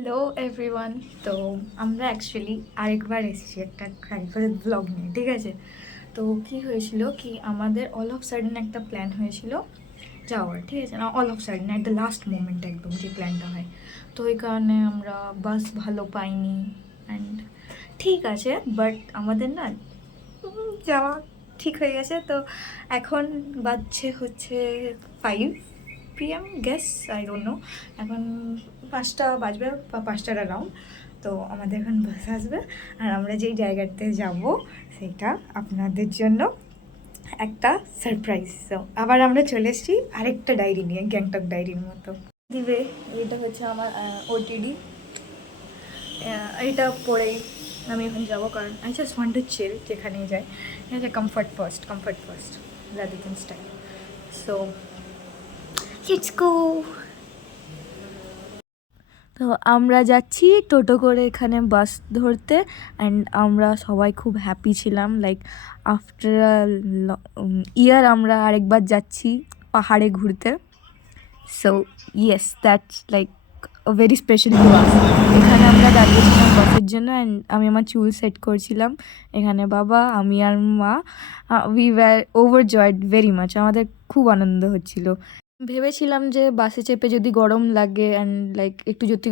Hello everyone. তো আমরা actually আরেকবার এসেছি একটা ট্রাইভেল ব্লগ নিয়ে, ঠিক আছে? তো কি হয়েছিল কি আমাদের অল অফ সাডেন একটা প্ল্যান হয়েছিল যাওয়ার, ঠিক আছে না? All of sudden at the last moment একদম যে প্ল্যানটা হয়। তো ওই কারণে আমরা বাস ভালো পাইনি অ্যান্ড ঠিক আছে, বাট আমাদের না যাওয়া ঠিক হয়ে গেছে। তো এখন বাজছে হচ্ছে 5 PM guess, I don't know. এখন 5টা বাজবে বা 5টার অ্যারাউন্ড। তো আমাদের এখন বাস আসবে আর আমরা যেই জায়গাতে যাব সেটা আপনাদের জন্য একটা সারপ্রাইজ। তো আবার আমরা চলে এসেছি আরেকটা ডায়েরি নিয়ে, গ্যাংটক ডায়েরির মতো দিবে। এটা হচ্ছে আমার ওটিডি। এটা পরেই আমি এখন যাবো, কারণ আই জাস্ট ওয়ান্ট টু চিল যেখানেই যাই। ঠিক আছে, comfort first rather than style. So let's go. তো আমরা যাচ্ছি টোটো করে এখানে বাস ধরতে, অ্যান্ড আমরা সবাই খুব হ্যাপি ছিলাম, লাইক আফটার ইয়ার আমরা আরেকবার যাচ্ছি পাহাড়ে ঘুরতে। So yes, that's like a very special to us. এখানে আমরা দাঁড়িয়েছিলাম বাসের জন্য, অ্যান্ড আমি আমার চুল সেট করছিলাম। এখানে বাবা, আমি আর মা, উই ওয়্যার ওভারজয়েড ভেরি মাচ। আমাদের খুব আনন্দ হচ্ছিল। ভেবেছিলাম যে বাসে চেপে যদি গরম লাগে অ্যান্ড লাইক একটু যদি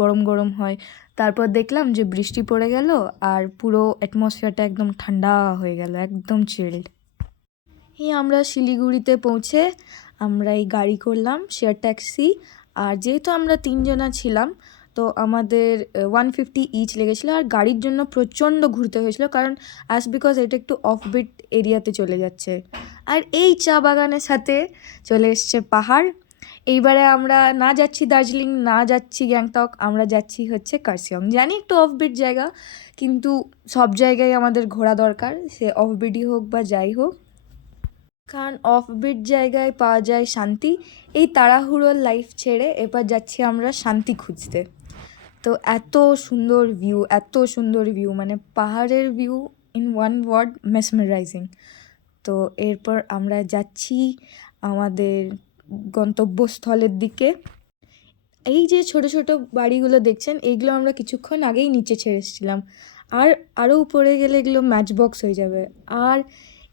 গরম গরম হয়, তারপর দেখলাম যে বৃষ্টি পড়ে গেল আর পুরো অ্যাটমসফিয়ারটা একদম ঠান্ডা হয়ে গেল, একদম চিল্ড। এই আমরা শিলিগুড়িতে পৌঁছে আমরা এই গাড়ি করলাম শেয়ার ট্যাক্সি। আর যেহেতু আমরা 3জনা ছিলাম, তো আমাদের 150 ইচ লেগেছিলো। আর গাড়ির জন্য প্রচণ্ড ঘুরতে হয়েছিল, কারণ বিকজ এটা একটু অফবিট এরিয়াতে চলে যাচ্ছে। আর এই চা বাগানের সাথে চলে এসছে পাহাড়। এইবারে আমরা না যাচ্ছি দার্জিলিং, না যাচ্ছি গ্যাংটক, আমরা যাচ্ছি হচ্ছে কার্সিয়ং। জানি একটু অফবিট জায়গা, কিন্তু সব জায়গায় আমাদের ঘোরা দরকার, সে অফবিটই হোক বা যাই হোক, কারণ অফবিট জায়গায় পাওয়া যায় শান্তি। এই তাড়াহুড়োর লাইফ ছেড়ে এবার যাচ্ছি আমরা শান্তি খুঁজতে। তো এত সুন্দর ভিউ, মানে পাহাড়ের view in one word, mesmerising. তো এরপর আমরা যাচ্ছি আমাদের গন্তব্যস্থলের দিকে। এই যে ছোট ছোট বাড়িগুলো দেখছেন, এইগুলো আমরা কিছুক্ষণ আগেই নিচে ছেড়ে এসেছিলাম। আর আরও উপরে গেলে এগুলো ম্যাচ বক্স হয়ে যাবে। আর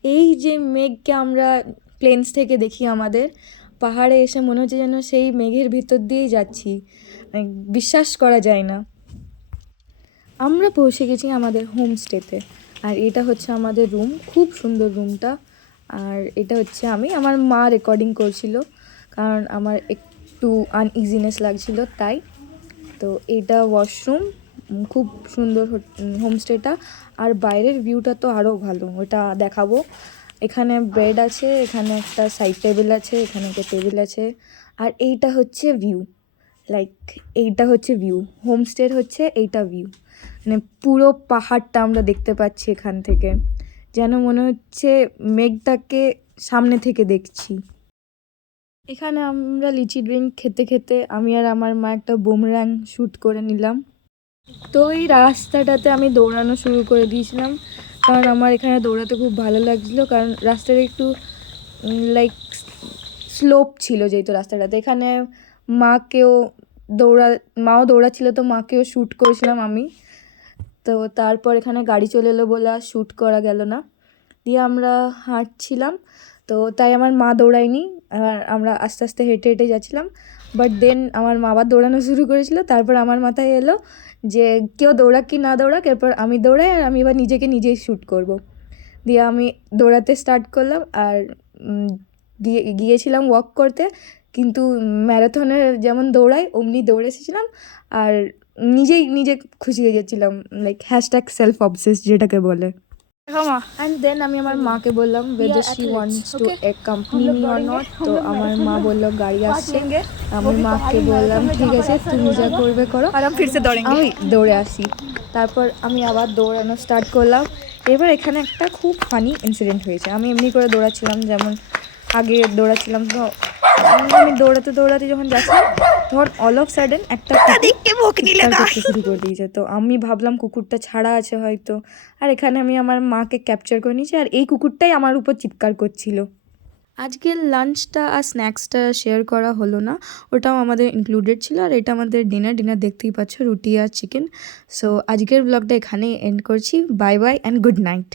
এই যে মেঘকে আমরা প্লেনস থেকে দেখি, আমাদের পাহাড়ে এসে মনে হচ্ছে যেন সেই মেঘের ভিতর দিয়েই যাচ্ছি, মানে বিশ্বাস করা যায় না। আমরা পৌঁছে গেছি আমাদের হোমস্টেতে, আর এটা হচ্ছে আমাদের রুম, খুব সুন্দর রুমটা। আর এটা হচ্ছে আমার মা রেকর্ডিং করছিল, কারণ আমার একটু আনইজিনেস লাগছিল তাই। তো এটা ওয়াশরুম, খুব সুন্দর হোমস্টেটা। আর বাইরের ভিউটা তো আরও ভালো, ওটা দেখাবো। এখানে বেড আছে, এখানে একটা সাইড টেবিল আছে, এখানে একটা টেবিল আছে। আর এইটা হচ্ছে ভিউ, লাইক এইটা হচ্ছে ভিউ হোমস্টের, হচ্ছে এইটা ভিউ, মানে পুরো পাহাড়টা আমরা দেখতে পাচ্ছি এখান থেকে, যেন মনে হচ্ছে মেঘটাকে সামনে থেকে দেখছি। এখানে আমরা লিচি ড্রিঙ্ক খেতে খেতে আমি আর আমার মা একটা বুমরাং শ্যুট করে নিলাম। তো এই রাস্তাটাতে আমি দৌড়ানো শুরু করে দিয়েছিলাম, কারণ আমার এখানে দৌড়াতে খুব ভালো লাগছিলো, কারণ রাস্তাটা একটু লাইক স্লোপ ছিল যেহেতু রাস্তাটাতে। এখানে মাও দৌড়াচ্ছিল, তো মাকেও শ্যুট করেছিলাম আমি। তো তারপর এখানে গাড়ি চলে এলো বলে আর শ্যুট করা গেল না। দিয়ে আমরা হাঁটছিলাম, তো তাই আমার মা দৌড়ায়নি, আর আমরা আস্তে আস্তে হেঁটে হেঁটে যাচ্ছিলাম। বাট দেন আমার মা আবার দৌড়ানো শুরু করেছিল। তারপর আমার মাথায় এলো যে কেউ দৌড়াক কি না দৌড়াক, এরপর আমি দৌড়াই আর আমি এবার নিজেকে নিজেই শ্যুট করব। দিয়ে আমি দৌড়াতে স্টার্ট করলাম, আর গিয়েছিলাম ওয়াক করতে, কিন্তু ম্যারাথনের যেমন দৌড়াই অমনি দৌড়ে এসেছিলাম। আর নিজে খুশি হয়ে যাচ্ছিলাম, লাইক হ্যাশট্যাগ সেলফ অবসেস যেটাকে বলে। অ্যান্ড দেন আমি আমার মাকে বললাম whether she wants to accompany me or not. তো আমার মা বললো গাড়ি আসছে। আমি মাকে বললাম ঠিক আছে, তুমি যা করবে করো, আমি দৌড়ে আসি। তারপর আমি আবার দৌড়ানো স্টার্ট করলাম। এবার এখানে একটা খুব ফানি ইনসিডেন্ট হয়েছে। আমি এমনি করে দৌড়াচ্ছিলাম, যেমন আগে দৌড়াচ্ছিলাম, তো আমি দৌড়াতে যখন যাচ্ছিলাম, তখন অল অফ সাডেন একটা চিৎকার করতে শুরু করে দিয়েছে। তো আমি ভাবলাম কুকুরটা ছাড়া আছে হয়তো, আর এখানে আমি আমার মাকে ক্যাপচার করে নিয়েছি, আর এই কুকুরটাই আমার উপর চিৎকার করছিল। আজকের লাঞ্চটা আর স্ন্যাক্সটা শেয়ার করা হলো না, ওটাও আমাদের ইনক্লুডেড ছিল। আর এটা আমাদের ডিনার দেখতেই পাচ্ছ, রুটি আর চিকেন। সো আজকের ব্লগটা এখানেই এন্ড করছি। Bye bye and good night.